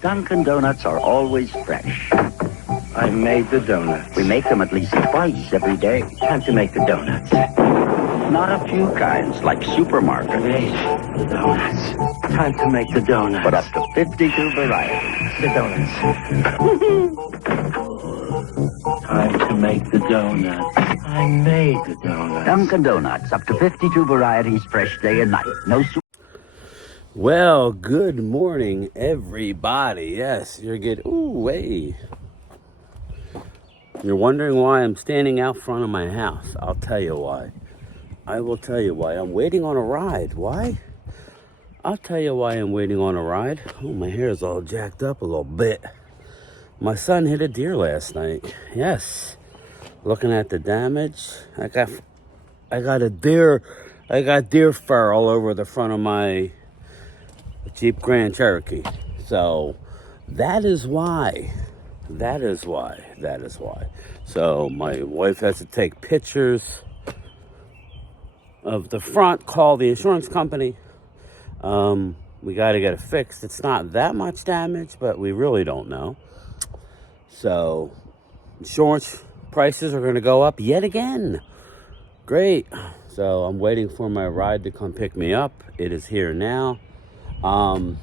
Dunkin' Donuts are always fresh. I made the donuts. We make them at least twice every day. Time to make the donuts. Not a few kinds, like supermarket. Made the donuts. Time to make the donuts. But up to 52 varieties. The donuts. Time to make the donuts. I made the donuts. Dunkin' Donuts, up to 52 varieties, fresh day and night. No Well, good morning, everybody. Yes, you're good. Ooh, hey. You're wondering why I'm standing out front of my house. I'll tell you why. I will tell you why. I'm waiting on a ride. Why? I'll tell you why I'm waiting on a ride. Oh, my hair is all jacked up a little bit. My son hit a deer last night. Yes. Looking at the damage, I got deer fur all over the front of my Jeep Grand Cherokee. So that is why. So my wife has to take pictures of the front, call the insurance company. We got to get it fixed. It's not that much damage, but we really don't know. So insurance prices are going to go up yet again. Great. So I'm waiting for my ride to come pick me up. It is here now. I'll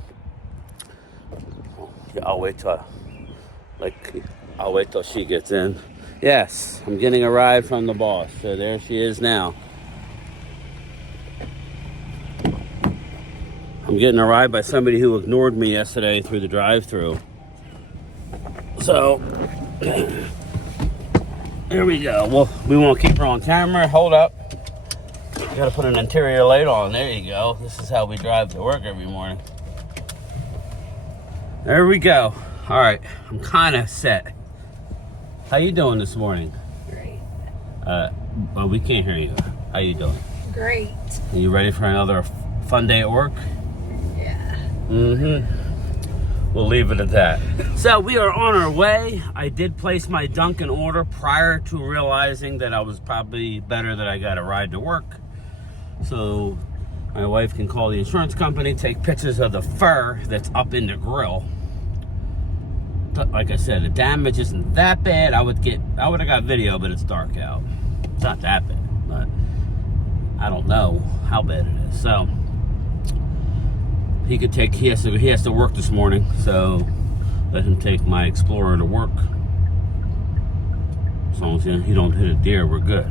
wait till she gets in. Yes, I'm getting a ride from the boss. So there she is now. I'm getting a ride by somebody who ignored me yesterday through the drive-thru. So here we go. Well, we won't keep her on camera. Hold up. Got to put an interior light on. There you go. This is how we drive to work every morning. There we go. All right, I'm kind of set. How you doing this morning? Great. Well, we can't hear you. How you doing? Great. Are you ready for another fun day at work? Yeah. We'll leave it at that. So we are on our way. I did place my Dunkin' order prior to realizing that I was probably better that I got a ride to work. So my wife can call the insurance company, take pictures of the fur that's up in the grill. Like I said, the damage isn't that bad. I would have got video, but it's dark out. It's not that bad, but I don't know how bad it is. So he has to work this morning, so let him take my Explorer to work. As long as he don't hit a deer, we're good.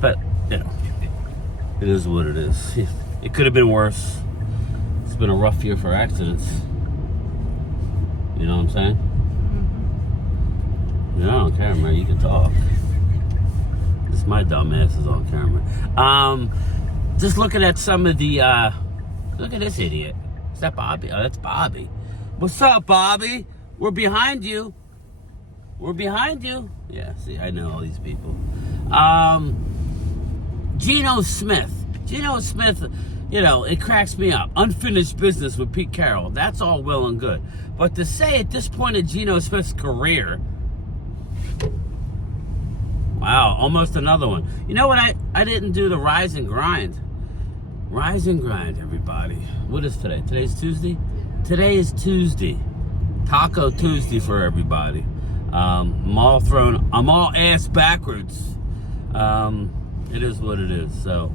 But you know, it is what it is. It could have been worse. It's been a rough year for accidents. You know what I'm saying? Mm-hmm. You're not on camera, you can talk. This my dumb ass is on camera. Just looking at some of the, look at this idiot. Is that Bobby? Oh, that's Bobby. What's up, Bobby? We're behind you. We're behind you. Yeah, see, I know all these people. Geno Smith, you know, it cracks me up. Unfinished business with Pete Carroll. That's all well and good. But to say at this point in Geno Smith's career, wow, almost another one. You know what? I didn't do the rise and grind. Rise and grind, everybody. What is today? Today's Tuesday? Today is Tuesday. Taco Tuesday for everybody. I'm all ass backwards. It is what it is. So,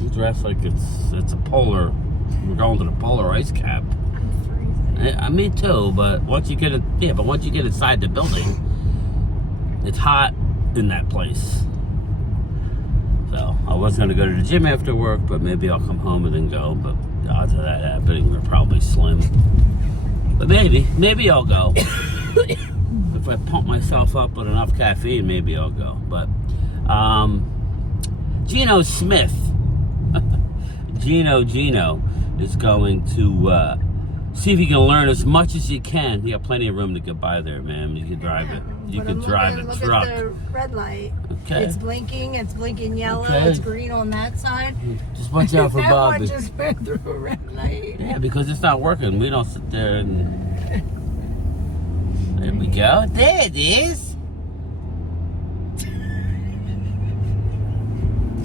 you dress like it's a polar. We're going to the polar ice cap. I'm freezing. Me too, but once you get inside the building, it's hot in that place. So I was going to go to the gym after work, but maybe I'll come home and then go. But the odds of that happening are probably slim. But maybe I'll go. If I pump myself up with enough caffeine, maybe I'll go. But Geno Smith, Geno is going to see if he can learn as much as he can. You got plenty of room to get by there, man. You can drive it. You can drive a truck. Look at the red light. Okay. It's blinking yellow. Okay. It's green on that side. Just watch out for that Bobby. one just went through a red light. Yeah, because it's not working. We don't sit there and... There we go. There it is.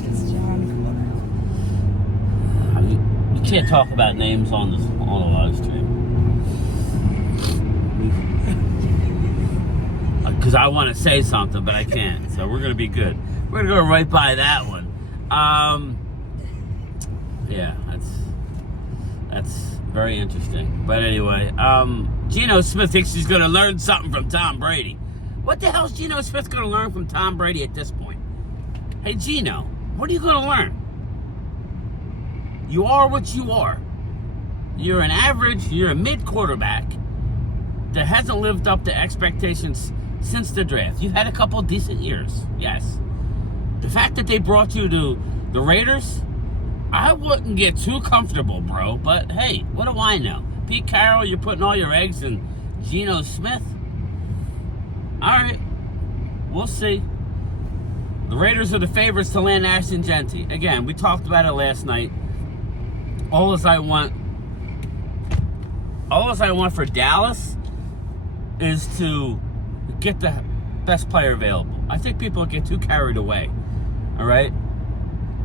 It's John You can't talk about names on on the live stream. Because I want to say something, but I can't. So we're going to be good. We're going to go right by that one. Yeah, that's very interesting. But anyway, Geno Smith thinks he's going to learn something from Tom Brady. What the hell's Geno Smith going to learn from Tom Brady at this point? Hey, Geno, what are you going to learn? You are what you are. You're a mid quarterback that hasn't lived up to expectations since the draft. You've had a couple decent years, yes. The fact that they brought you to the Raiders, I wouldn't get too comfortable, bro. But hey, what do I know? Pete Carroll, you're putting all your eggs in Geno Smith? All right, we'll see. The Raiders are the favorites to land Ashton Genty. Again, we talked about it last night. All I want for Dallas is to get the best player available. I think people get too carried away. All right?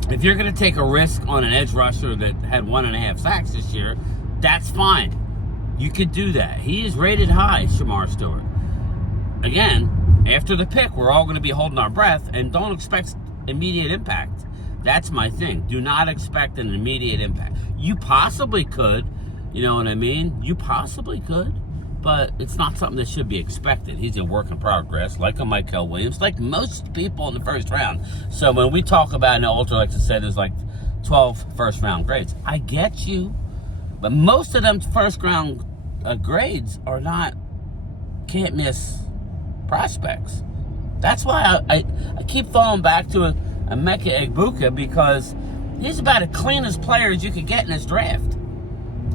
If you're going to take a risk on an edge rusher that had 1.5 sacks this year, that's fine. You could do that. He is rated high, Shamar Stewart. Again, after the pick, we're all going to be holding our breath and don't expect immediate impact. That's my thing. Do not expect an immediate impact. You possibly could, you know what I mean? You possibly could, but it's not something that should be expected. He's a work in progress, like a Michael Williams, like most people in the first round. So when we talk about, and Ultra likes to say there's like 12 first-round grades, I get you, but most of them first-round grades are not can't-miss prospects. That's why I keep falling back to a Emeka Egbuka, because he's about the cleanest player as you could get in this draft.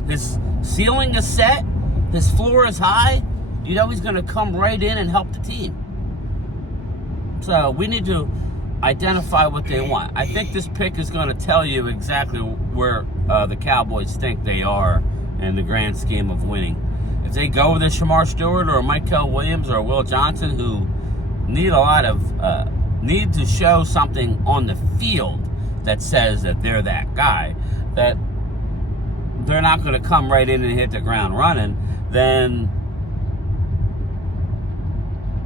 His ceiling is set. His floor is high. You know he's going to come right in and help the team. So we need to identify what they want. I think this pick is going to tell you exactly where the Cowboys think they are in the grand scheme of winning. If they go with a Shamar Stewart or a Michael Williams or a Will Johnson, who need to show something on the field that says that they're that guy, that they're not going to come right in and hit the ground running, then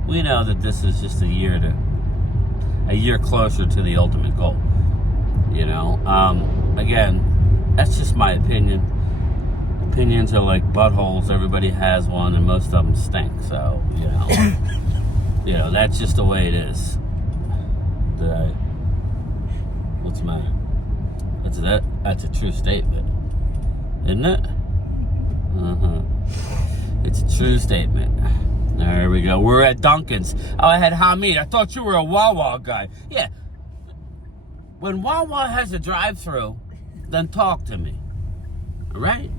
we know that this is just a year closer to the ultimate goal. You know, again, that's just my opinion. Opinions are like buttholes. Everybody has one, and most of them stink. So, you know, that's just the way it is. What's the matter? That's a true statement, isn't it? It's a true statement. There we go. We're at Dunkin's. Oh, I had Hamid. I thought you were a Wawa guy. Yeah. When Wawa has a drive-thru, then talk to me. All right?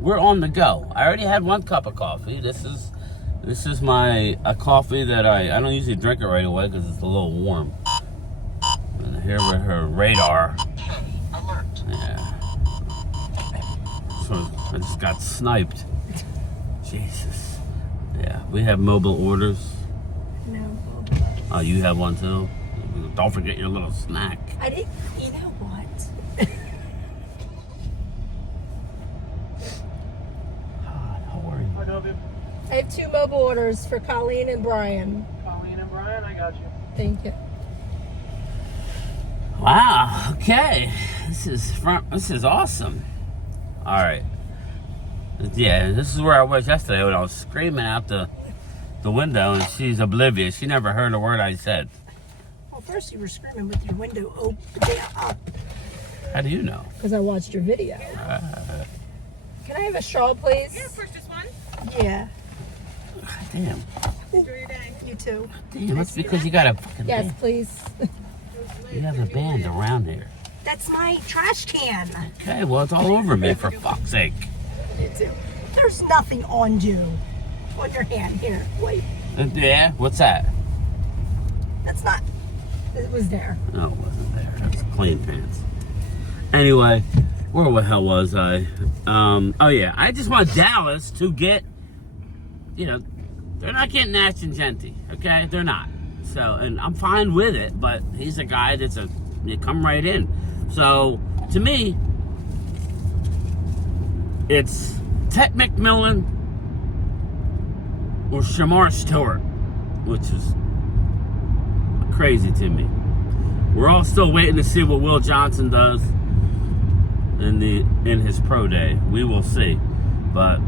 We're on the go. I already had 1 cup of coffee. This is my coffee that I don't usually drink it right away because it's a little warm. And here with her radar. Yeah. So I just got sniped. Jesus. Yeah, we have mobile orders. No. Oh, you have one too? Don't forget your little snack. I didn't. You know what? How are you? I love you. I have 2 mobile orders for Colleen and Brian. Colleen and Brian, I got you. Thank you. Wow, okay. This is awesome. All right. Yeah, this is where I was yesterday when I was screaming out the window, and she's oblivious. She never heard a word I said. Well, first you were screaming with your window open up. How do you know? Because I watched your video. Can I have a straw, please? Yeah, of course, just one. Yeah. God damn. Enjoy your day. You too. Damn, that's because you got a fucking Yes, band. please. You have a band around here. That's my trash can. Okay, well, it's all over me, for fuck's sake. You too. There's nothing on you. On your hand. Here, wait. Yeah? What's that? That's not. It was there. No, it wasn't there. That's clean pants. Anyway, where the hell was I? Oh yeah, I just want Dallas to get, they're not getting Ashton Genty, okay? They're not. So, and I'm fine with it, but he's a guy that's you come right in. So, to me, it's Tet McMillan or Shamar Stewart, which is crazy to me. We're all still waiting to see what Will Johnson does in his pro day. We will see. But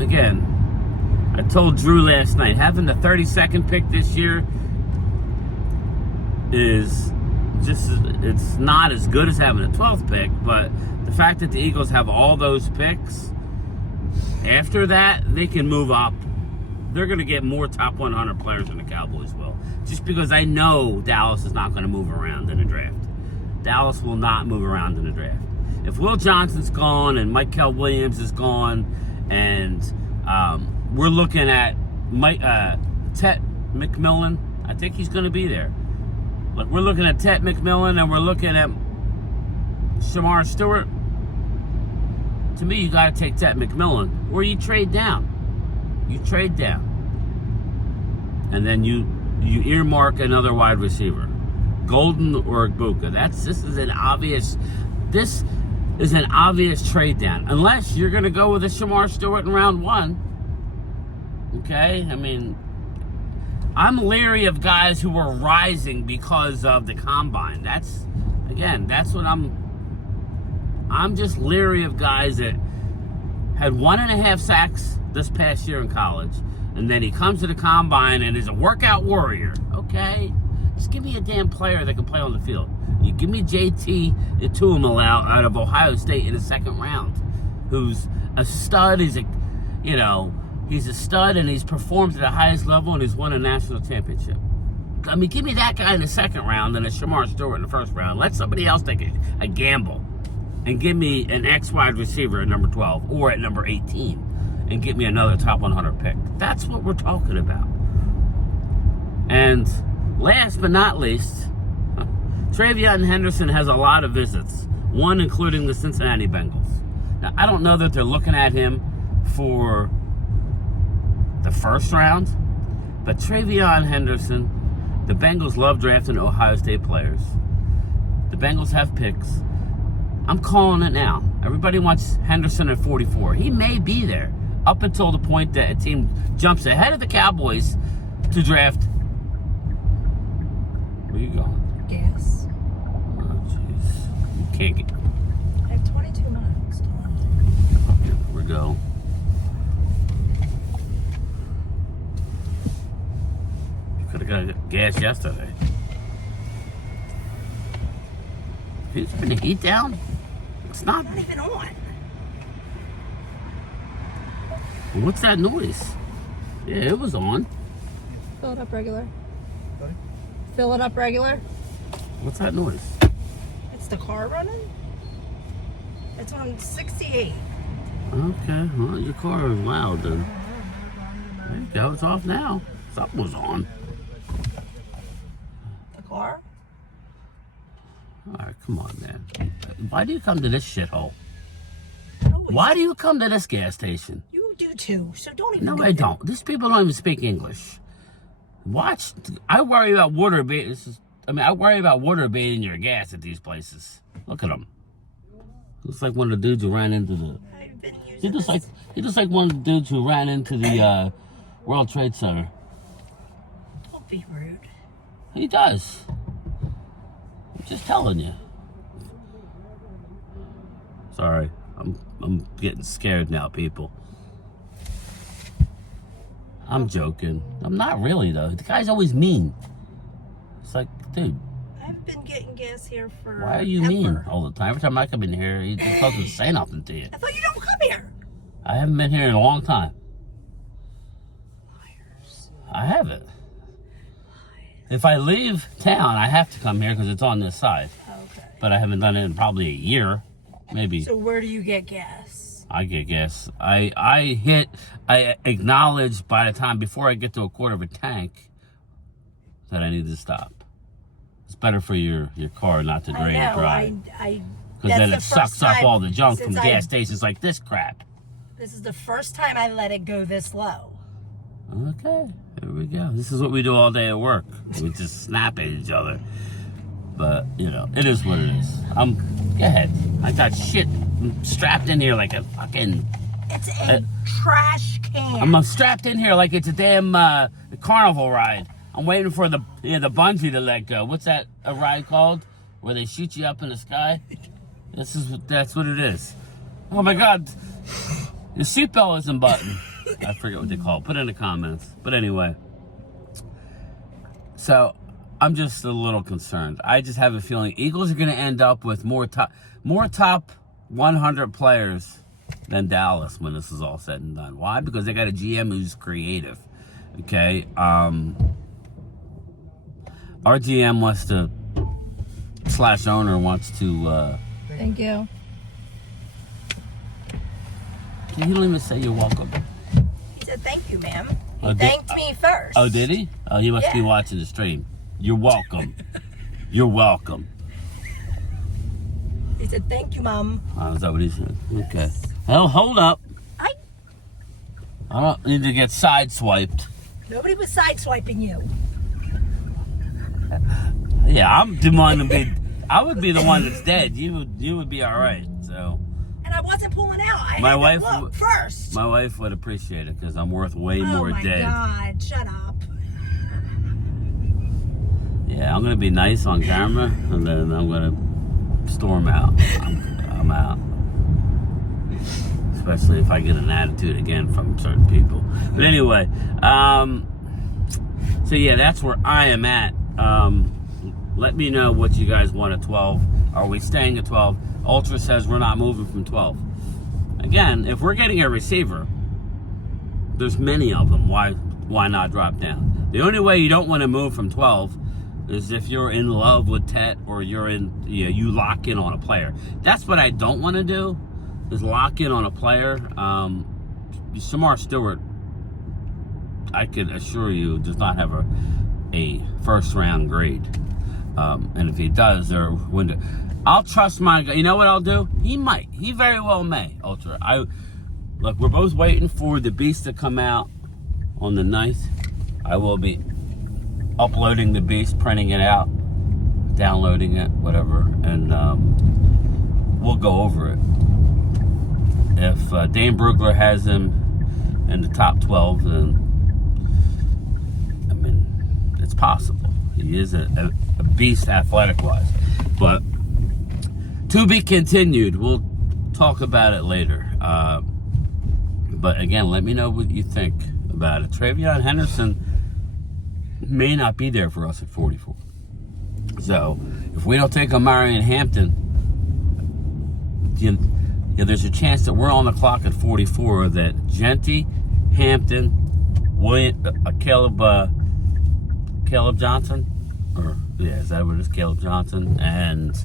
again, I told Drew last night, having the 32nd pick this year is just, it's not as good as having a 12th pick, but the fact that the Eagles have all those picks, after that, they can move up. They're going to get more top 100 players than the Cowboys will. Just because I know Dallas is not going to move around in the draft. Dallas will not move around in the draft. If Will Johnson's gone and Michael Williams is gone and we're looking at Tet McMillan, I think he's going to be there. Look, we're looking at Tet McMillan and we're looking at Shamar Stewart. To me, you got to take Tet McMillan or you trade down. You trade down. And then you earmark another wide receiver. Golden or Igbuka. This is an obvious trade down. Unless you're going to go with a Shamar Stewart in round 1. Okay? I mean, I'm leery of guys who are rising because of the combine. That's what I'm just leery of guys that had 1.5 sacks this past year in college, and then he comes to the combine and is a workout warrior. Okay? Just give me a damn player that can play on the field. You give me JT Ituamalo out of Ohio State in the 2nd round, who's a stud. He's a stud and he's performed at the highest level and he's won a national championship. I mean, give me that guy in the 2nd round and a Shamar Stewart in the 1st round. Let somebody else take a gamble and give me an X wide receiver at number 12 or at number 18 and get me another top 100 pick. That's what we're talking about. And last but not least, Travion Henderson has a lot of visits, one including the Cincinnati Bengals. Now, I don't know that they're looking at him for the 1st round, but Travion Henderson, the Bengals love drafting Ohio State players. The Bengals have picks. I'm calling it now. Everybody wants Henderson at 44. He may be there up until the point that a team jumps ahead of the Cowboys to draft. Where you going? Gas. Oh, jeez. You can't get... I have 22 miles. Here we go. You could have got gas yesterday. Is the heat down? It's not. Not even on. What's that noise? Yeah, it was on. Fill it up regular. Fill it up regular. What's that noise? It's the car running. It's on 68. Okay, well, your car is loud then. There you go, it's off now. Something was on. The car? Alright, come on, man. Why do you come to this shithole? Always. Why do you come to this gas station? You do too, so don't even No, go I there. don't. These people don't even speak English. I worry about water I worry about water baiting your gas at these places. Look at them. Looks like one of the dudes who ran into the... I've been using He just like one of the dudes who ran into the World Trade Center. Don't be rude. He does. I'm just telling you. Sorry, I'm getting scared now, people. I'm joking. I'm not really though. The guy's always mean. It's like, dude. I've been getting gas here for. Why are you mean all the time? Every time I come in here, he just doesn't say nothing to you. I thought you don't come here. I haven't been here in a long time. Liars. I haven't. If I leave town, I have to come here because it's on this side. Okay. But I haven't done it in probably a year, maybe. So where do you get gas? I get gas. I acknowledge by the time before I get to a quarter of a tank that I need to stop. It's better for your car not to drain and dry. Because then it sucks up all the junk from gas stations like this crap. This is the first time I let it go this low. Okay, there we go. This is what we do all day at work. We just snap at each other. But, you know, it is what it is. Go ahead. I got shit strapped in here like a fucking... It's a trash can. I'm strapped in here like it's a damn carnival ride. I'm waiting for the bungee to let go. What's that a ride called? Where they shoot you up in the sky? That's what it is. Oh my God, the seatbelt isn't buttoned. I forget what they call it. Put it in the comments. But anyway, so I'm just a little concerned. I just have a feeling Eagles are going to end up with more top 100 players than Dallas when this is all said and done. Why? Because they got a GM who's creative. Okay, our GM wants to / owner wants to. Thank you. He don't even say you're welcome. He said thank you, ma'am. He Oh, thanked me first. Oh, did he? Oh, he must be Yeah. watching the stream. You're welcome. You're welcome. He said thank you, Mom. Oh, is that what he said? Okay. Well, hold up. I don't need to get sideswiped. Nobody was sideswiping you. Yeah, I'm the one to be. I would be the one that's dead. You would be all right. So. And I wasn't pulling out. I My had wife to look first. My wife would appreciate it because I'm worth way more Oh my dead. God! Shut up. Yeah, I'm gonna be nice on camera, and then I'm gonna storm out. I'm out. Especially if I get an attitude again from certain people. But anyway, so yeah, that's where I am at. Let me know what you guys want at 12. Are we staying at 12? Ultra says we're not moving from 12. Again, if we're getting a receiver, there's many of them. Why not drop down? The only way you don't want to move from 12 is if you're in love with Tet or you lock in on a player. That's what I don't want to do, is lock in on a player. Shamar Stewart, I could assure you, does not have a first round grade. And if he does, they're window. I'll trust my guy. You know what I'll do? He might. He very well may, Ultra. Look, we're both waiting for the Beast to come out on the 9th. I will be uploading the Beast, printing it out, downloading it, whatever, and we'll go over it. If Dane Brugler has him in the top 12, then, I mean, it's possible. He is a beast athletic-wise. But to be continued. We'll talk about it later. But again, let me know what you think about it. Travion Henderson may not be there for us at 44. So if we don't take Omari and Hampton, there's a chance that we're on the clock at 44, that Genty, Hampton, Caleb Johnson, is that what it is? Caleb Johnson and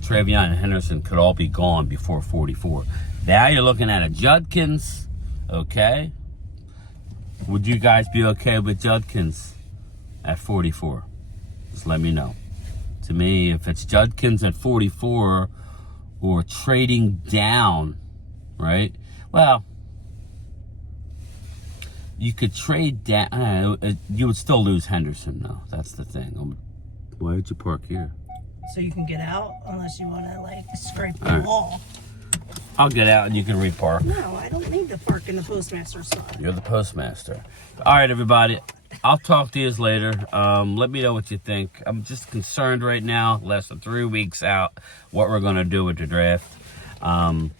Travion Henderson could all be gone before 44. Now you're looking at a Judkins, okay? Would you guys be okay with Judkins at 44? Just let me know. To me, if it's Judkins at 44 or trading down, right? Well, you could trade down. You would still lose Henderson, though. That's the thing. Why did you park here? So you can get out, unless you want to, like, scrape the All right. wall. I'll get out and you can repark. No, I don't need to park in the postmaster's spot. You're the postmaster. All right, everybody. I'll talk to you later. Let me know what you think. I'm just concerned right now, less than 3 weeks out, what we're going to do with the draft. Like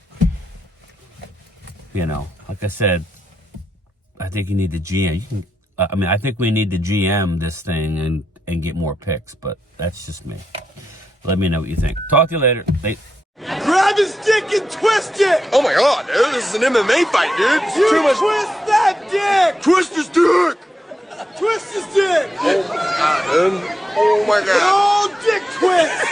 I said, I think you need the GM. I think we need to GM this thing and get more picks, but that's just me. Let me know what you think. Talk to you later. Grab his dick and twist it! Oh my god, dude, this is an MMA fight, dude. This is You too much. twist that dick! Twist his dick! Twist his dick! Oh my god, dude. Oh my god. Oh, dick twist!